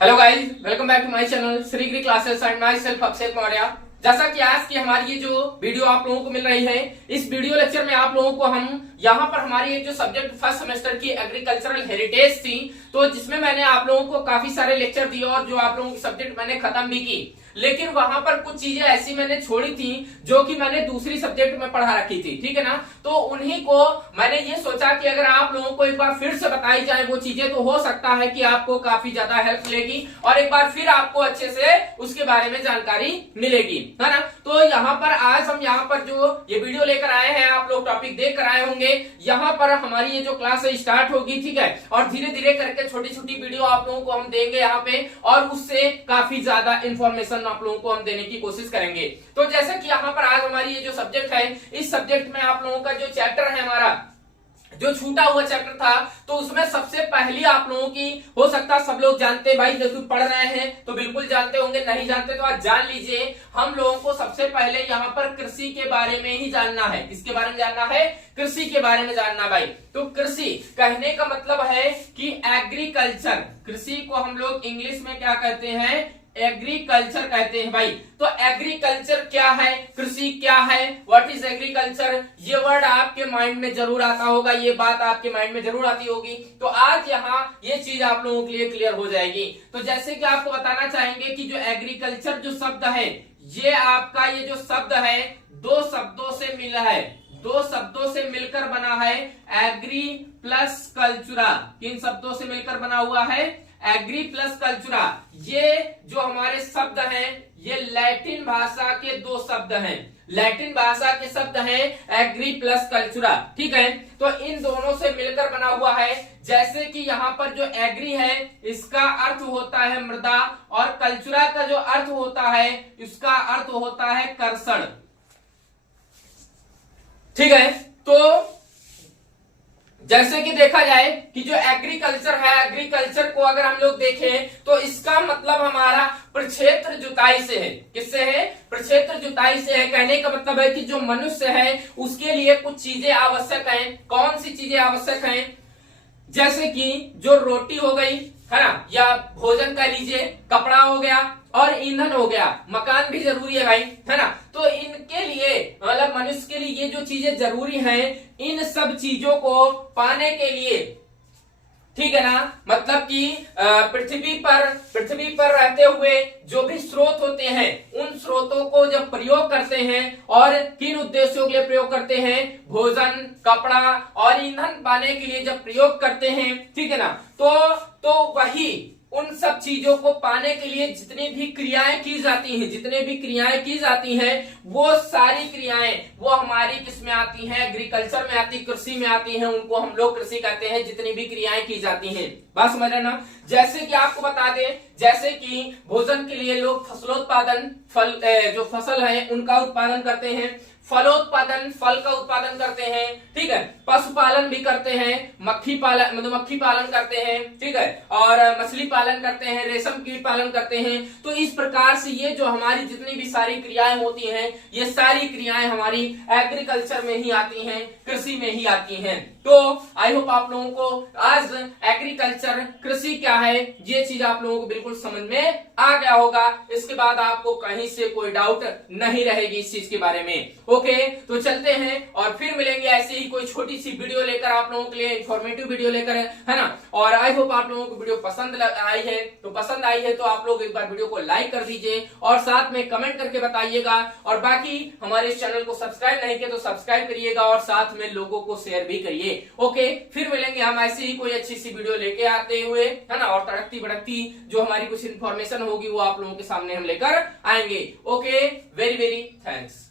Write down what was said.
Hello guys, welcome back to my channel Shrigiri classes and myself Abhishek Maurya. जैसा कि आज की हमारी ये जो वीडियो आप लोगों को मिल रही है, इस वीडियो लेक्चर में आप लोगों को हम यहाँ पर हमारी एक जो सब्जेक्ट फर्स्ट सेमेस्टर की एग्रीकल्चरल हेरिटेज थी, तो जिसमें मैंने आप लोगों को काफी सारे लेक्चर दिए और जो आप लोगों की सब्जेक्ट मैंने खत्म भी की, लेकिन वहां पर कुछ चीजें ऐसी मैंने छोड़ी थी जो कि मैंने दूसरी सब्जेक्ट में पढ़ा रखी थी, ठीक है ना। तो उन्हीं को मैंने ये सोचा कि अगर आप लोगों को एक बार फिर से बताई जाए वो चीजें, तो हो सकता है कि आपको काफी ज्यादा हेल्प मिलेगी और एक बार फिर आपको अच्छे से उसके बारे में जानकारी मिलेगी, है ना। तो यहाँ पर आज हम यहाँ पर जो ये वीडियो लेकर आए हैं, आप लोग टॉपिक देख कर आए होंगे। यहाँ पर हमारी ये जो क्लास है स्टार्ट होगी, ठीक है, और धीरे धीरे करके छोटी छोटी वीडियो आप लोगों को हम देंगे यहाँ पे, और उससे काफी ज्यादा इंफॉर्मेशन आप लोगों को हम देने की कोशिश करेंगे। तो जैसे कि यहाँ पर आज हमारी ये जो सब्जेक्ट है, इस सब्जेक्ट में आप लोगों का जो चैप्टर है, हमारा जो छूटा हुआ चैप्टर था, तो उसमें सबसे पहली आप लोगों की हो सकता सब लोग जानते हैं भाई, जो पढ़ रहे हैं तो बिल्कुल जानते होंगे, नहीं जानते तो आज जान लीजिए। हम लोगों को सबसे पहले यहाँ पर कृषि के बारे में ही जानना है। किसके बारे में जानना है? कृषि के बारे में जानना भाई। तो कृषि कहने का मतलब है कि एग्रीकल्चर, कृषि को हम लोग इंग्लिश में क्या कहते हैं? एग्रीकल्चर कहते हैं भाई। तो एग्रीकल्चर क्या है, कृषि क्या है, व्हाट इज एग्रीकल्चर, ये वर्ड आपके माइंड में जरूर आता होगा, ये बात आपके माइंड में जरूर आती होगी। तो आज यहाँ ये चीज आप लोगों के लिए क्लियर हो जाएगी। तो जैसे कि आपको बताना चाहेंगे कि जो एग्रीकल्चर जो शब्द है, ये आपका ये जो शब्द है दो शब्दों से मिला है, दो शब्दों से मिलकर बना है। एग्री प्लस कल्चुरा, किन शब्दों से मिलकर बना हुआ है? एग्री प्लस कल्चुरा। ये जो हमारे शब्द हैं, ये लैटिन भाषा के दो शब्द हैं, लैटिन भाषा के शब्द हैं एग्री प्लस कल्चुरा, ठीक है। तो इन दोनों से मिलकर बना हुआ है। जैसे कि यहाँ पर जो एग्री है, इसका अर्थ होता है मृदा, और कल्चुरा का जो अर्थ होता है, इसका अर्थ होता है कर्षण, ठीक है। तो जैसे कि देखा जाए कि जो एग्रीकल्चर है, एग्रीकल्चर को अगर हम लोग देखें तो इसका मतलब हमारा प्रक्षेत्र जुताई से है। किससे है? प्रक्षेत्र जुताई से है। कहने का मतलब है कि जो मनुष्य है उसके लिए कुछ चीजें आवश्यक हैं। कौन सी चीजें आवश्यक हैं? जैसे कि जो रोटी हो गई, है ना, या भोजन कह लीजिए, कपड़ा हो गया और ईंधन हो गया, मकान भी जरूरी है भाई, है ना। तो इनके लिए मतलब मनुष्य के लिए ये जो चीजें जरूरी हैं, इन सब चीजों को पाने के लिए, ठीक है ना, मतलब कि पृथ्वी पर रहते हुए जो भी स्रोत होते हैं, उन स्रोतों को जब प्रयोग करते हैं, और किन उद्देश्यों के लिए प्रयोग करते हैं? भोजन, कपड़ा और ईंधन पाने के लिए जब प्रयोग करते हैं, ठीक है ना, तो वही उन सब चीजों को पाने के लिए जितनी भी क्रियाएं की जाती हैं, जितने भी क्रियाएं की जाती हैं, वो सारी क्रियाएं वो हमारी किस में आती हैं? एग्रीकल्चर में आती, कृषि में आती हैं। उनको हम लोग कृषि कहते हैं, जितनी भी क्रियाएं की जाती हैं। बात समझ रहे ना। जैसे कि आपको बता दें, जैसे कि भोजन के लिए लोग फसलोत्पादन, जो फसल है उनका उत्पादन करते हैं, फलोत्पादन, फल का उत्पादन करते हैं, ठीक है, पशुपालन भी करते हैं, मधुमक्खी पालन करते हैं, ठीक है, और मछली पालन करते हैं, रेशम कीट पालन करते हैं। तो इस प्रकार से ये जो हमारी जितनी भी सारी क्रियाएं होती हैं, ये सारी क्रियाएं हमारी एग्रीकल्चर में ही आती हैं, कृषि में ही आती हैं। तो आई होप आप लोगों को आज एग्रीकल्चर, कृषि क्या है, ये चीज आप लोगों को बिल्कुल समझ में आ गया होगा। इसके बाद आपको कहीं से कोई डाउट नहीं रहेगी इस चीज के बारे में। ओके, तो चलते हैं और फिर मिलेंगे ऐसे ही कोई छोटी सी वीडियो लेकर, आप लोगों के लिए इंफॉर्मेटिव वीडियो लेकर, है ना। और आई होप आप लोगों को वीडियो पसंद आई है, तो पसंद आई है तो आप लोग एक बार वीडियो को लाइक कर दीजिए और साथ में कमेंट करके बताइएगा। और बाकी हमारे इस चैनल को सब्सक्राइब नहीं किया तो सब्सक्राइब करिएगा और साथ में लोगों को शेयर भी करिए। ओके, फिर मिलेंगे हम ऐसे ही कोई अच्छी सी वीडियो लेके आते हुए, है ना, और तड़कती भड़कती जो हमारी कुछ इन्फॉर्मेशन होगी वो आप लोगों के सामने हम लेकर आएंगे। Okay, very very thanks.